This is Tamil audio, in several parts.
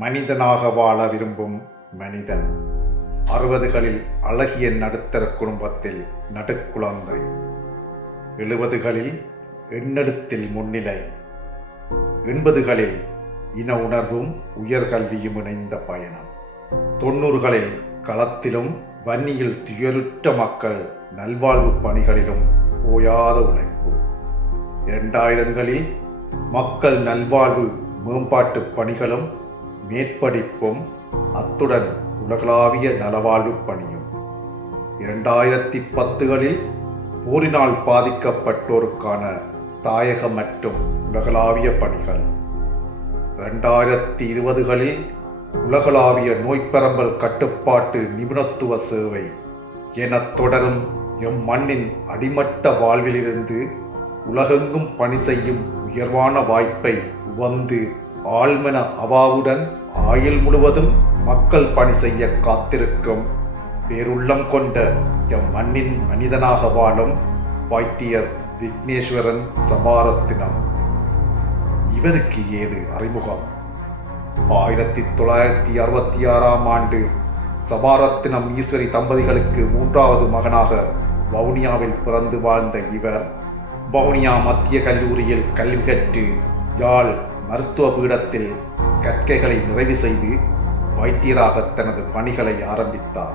மனிதனாக வாழ விரும்பும் மனிதன். அறுபதுகளில் அழகிய நடுத்தர குடும்பத்தில் நடுக்குழந்தை எழுபதுகளில் எண்ணெழுத்தில் முன்னிலை. எண்பதுகளில் இன உணர்வும் உயர்கல்வியும் இணைந்த பயணம். தொண்ணூறுகளில் களத்திலும் வன்னியில் துயருற்ற மக்கள் நல்வாழ்வு பணிகளிலும் ஓயாத உழைப்பு. இரண்டாயிரங்களில் மக்கள் நல்வாழ்வு மேம்பாட்டு பணிகளும் மேற்படிப்பும் அத்துடன் உலகளாவிய நலவாழ்வு பணியும். இரண்டாயிரத்தி பத்துகளில் போரினால் பாதிக்கப்பட்டோருக்கான தாயக மற்றும் உலகளாவிய பணிகள். இரண்டாயிரத்தி இருபதுகளில் உலகளாவிய நோய்ப்பரம்பல் கட்டுப்பாட்டு நிபுணத்துவ சேவை என தொடரும் எம் மண்ணின் அடிமட்ட வாழ்விலிருந்து உலகெங்கும் பணி செய்யும் உயர்வான வாய்ப்பை உவந்து ஆழ்மன அவாவுடன் ஆயுள் முழுவதும் மக்கள் பணி செய்ய காத்திருக்கும். பேருள்ளம் கொண்ட எம் மண்ணின் மனிதனாக வாழும் வைத்தியர் விக்னேஸ்வரன் சமாரத்தினம் இவருக்கு ஏது அறிமுகம்? ஆயிரத்தி தொள்ளாயிரத்தி அறுபத்தி ஆறாம் ஆண்டு சபாரத்தினம் ஈஸ்வரி தம்பதிகளுக்கு மூன்றாவது மகனாக வவுனியாவில் பிறந்து வாழ்ந்த இவர் வவுனியா மத்திய கல்லூரியில் கல்வி கற்று யாழ் மருத்துவ பீடத்தில் கற்கைகளை நிறைவு செய்து வைத்தியராக தனது பணிகளை ஆரம்பித்தார்.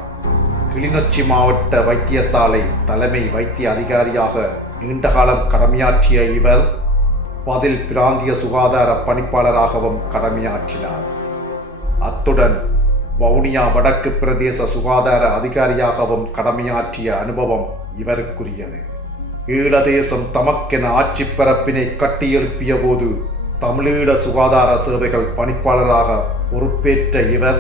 கிளிநொச்சி மாவட்ட வைத்தியசாலை தலைமை வைத்திய அதிகாரியாக நீண்டகாலம் கடமையாற்றிய இவர் பதில் பிராந்திய சுகாதார பணிப்பாளராகவும் கடமையாற்றினார். அத்துடன் வவுனியா வடக்கு பிரதேச சுகாதார அதிகாரியாகவும் கடமையாற்றிய அனுபவம் இவருக்குரியது. ஈழதேசம் தமக்கென ஆட்சி பரப்பினை கட்டியெழுப்பிய போது தமிழீழ சுகாதார சேவைகள் பணிப்பாளராக பொறுப்பேற்ற இவர்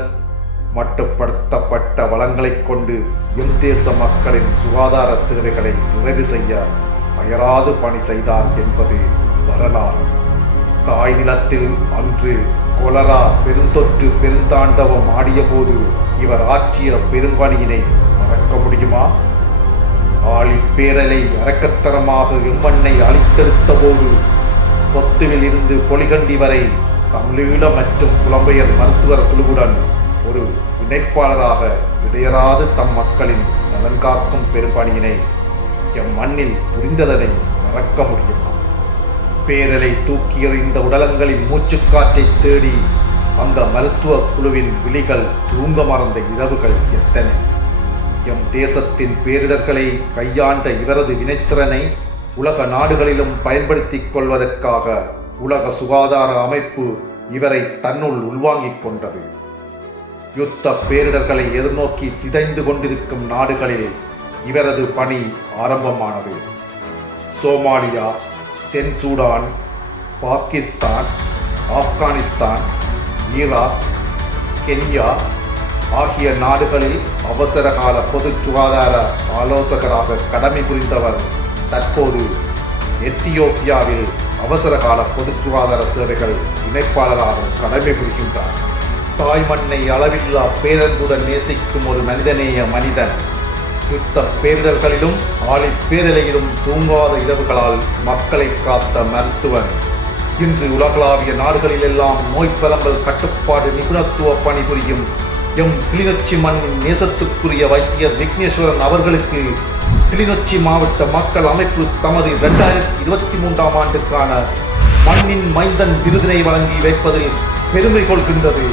மட்டுப்படுத்தப்பட்ட வளங்களைக் கொண்டு எம் தேச மக்களின் சுகாதார தேவைகளை நிறைவு செய்ய அயராது பணி செய்தார் என்பது வரலாறு. தாய் நிலத்தில் அன்று கொலரா பெருந்தொற்று பெருந்தாண்டவம் ஆடியபோது இவர் ஆற்றிய பெரும்பணியினை மறக்க முடியுமா? ஆழி பேரலை அரக்கத்தனமாக எம்மண்ணை அழித்தெடுத்த போது கொத்துவில் இருந்து பொலிகண்டி வரை தமிழீழ மற்றும் புலம்பெயர் மருத்துவர் குழுவுடன் ஒரு இணைப்பாளராக இடையராது தம் மக்களின் நலன் காக்கும் பெரும்பணியினை எம் மண்ணில் புரிந்ததனை மறக்க முடியுமா. பேரலை தூக்கி எறிந்த உடலங்களின் மூச்சுக்காற்றை தேடி அந்த மருத்துவ குழுவின் விழிகள் தூங்க மறந்த இரவுகள் எத்தனை? எம் தேசத்தின் பேரிடர்களை கையாண்ட இவரது வினைத்திறனை உலக நாடுகளிலும் பயன்படுத்திக் கொள்வதற்காக உலக சுகாதார அமைப்பு இவரை தன்னுள் உள்வாங்கிக் கொண்டது. யுத்த பேரிடர்களை எதிர்நோக்கி சிதைந்து கொண்டிருக்கும் நாடுகளில் இவரது பணி ஆரம்பமானது. சோமாலியா தென் Sudan Pakistan Afghanistan Iraq Kenya ஆகிய நாடுகளில் அவசரகால பொது சுகாதார ஆலோசகராக கடமை புரிந்தவர் தற்போது எத்தியோப்பியாவில் அவசரகால பொது சுகாதார சேவைகள் இணைப்பாளராக கடமை புரிகின்றார். தாய் மண்ணை அளவில்லா பேரன்புடன் நேசிக்கும் ஒரு மனிதநேய மனிதன் யுத்த பேரிடர்களிலும் ஆளி பேரலையிலும் தூங்காத இரவுகளால் மக்களை காத்த மருத்துவன். இன்று உலகளாவிய நாடுகளிலெல்லாம் நோய் பரம்பல் கட்டுப்பாடு நிபுணத்துவ பணிபுரியும் எம் கிளிநொச்சி மண்ணின் நேசத்துக்குரிய வைத்தியர் விக்னேஸ்வரன் அவர்களுக்கு கிளிநொச்சி மாவட்ட மக்கள் அமைப்பு தமது இரண்டாயிரத்தி இருபத்தி மூன்றாம் ஆண்டுக்கான மண்ணின் மைந்தன் விருதினை வழங்கி வைப்பதில் பெருமை கொள்கின்றது.